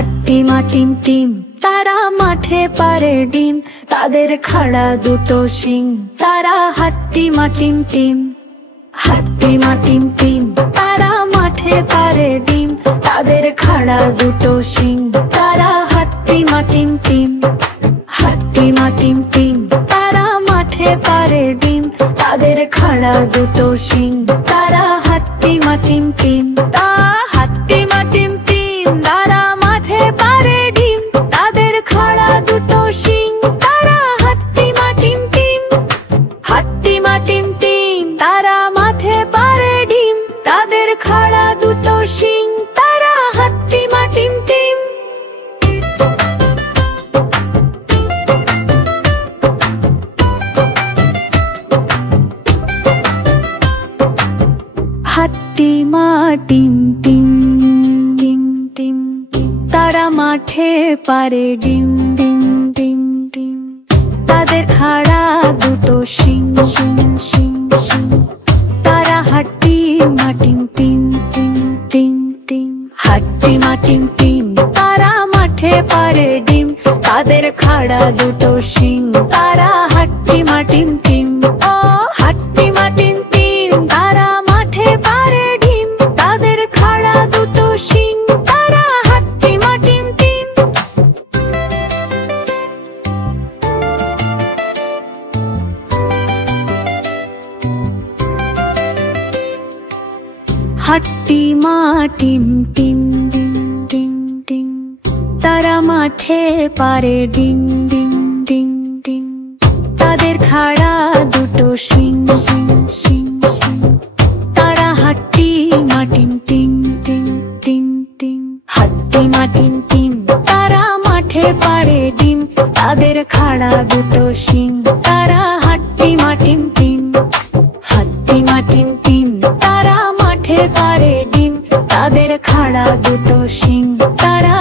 হাট্টিমা টিম টিম তারা মাঠে পারে ডিম, তাদের খাড়া দুটো শিং। তারা হাট্টিমা টিম টিম। হাট্টিমা টিম টিম তারা মাঠে পারে ডিম, তাদের খাড়া দুটো শিং। তারা হাট্টিমা টিম টিম। হাট্টিমা টিম টিম তারা মাঠে পারে ডিম, তাদের খাড়া দুটো শিং। তারা হাট্টিমা টিম টিম। হাট্টিমা টিম টিম তারা মাঠে পারে ডিম, তাদের খাড়া দুটো শিং। তারা হাট্টিমা টিম টিম। হাট্টিমা টিম টিম তারা মাঠে পারে ডিম, তাদের খাড়া দুটো শিং। তারা হাট্টিমা টিম টিম। হাট্টিমা টিম টিম টিম টিম তারা মাঠে পারে ডিম ডিম ডিম ডিম, তাদের খাড়া দুটো শিং শিং শিং শিং। তারা হাট্টিমা টিম টিম টিম টিম টিম। হাট্টিমা টিম টিম তারা মাঠে পারে ডিম, তাদের খাড়া দুটো শিং। তারা হাট্টিমা টিম টিম। ও হাট্টিমা টিম টিম তারা মাঠে পারে ডিম, তাদের খাড়া দুটো শিং। তারা হাট্টিমা টিম টিম। হাট্টিমা টিম টিম ডিম ডিম ডিম তারা মাঠে পারে ডিম ডিম ডিম ডিম, তাদের খাড়া দুটো শিং শিং শিং শিং। তারা হাট্টিমা টিম টিম টিম টিম টিম। হাট্টিমা টিম টিম তারা মাঠে পারে ডিম, তাদের খাড়া দুটো শিং। তারা হাট্টিমা টিম টিম। হাট্টিমা টিম টিম তারা মাঠে পারে ডিম, তাদের খাড়া দুটো শিং। তারা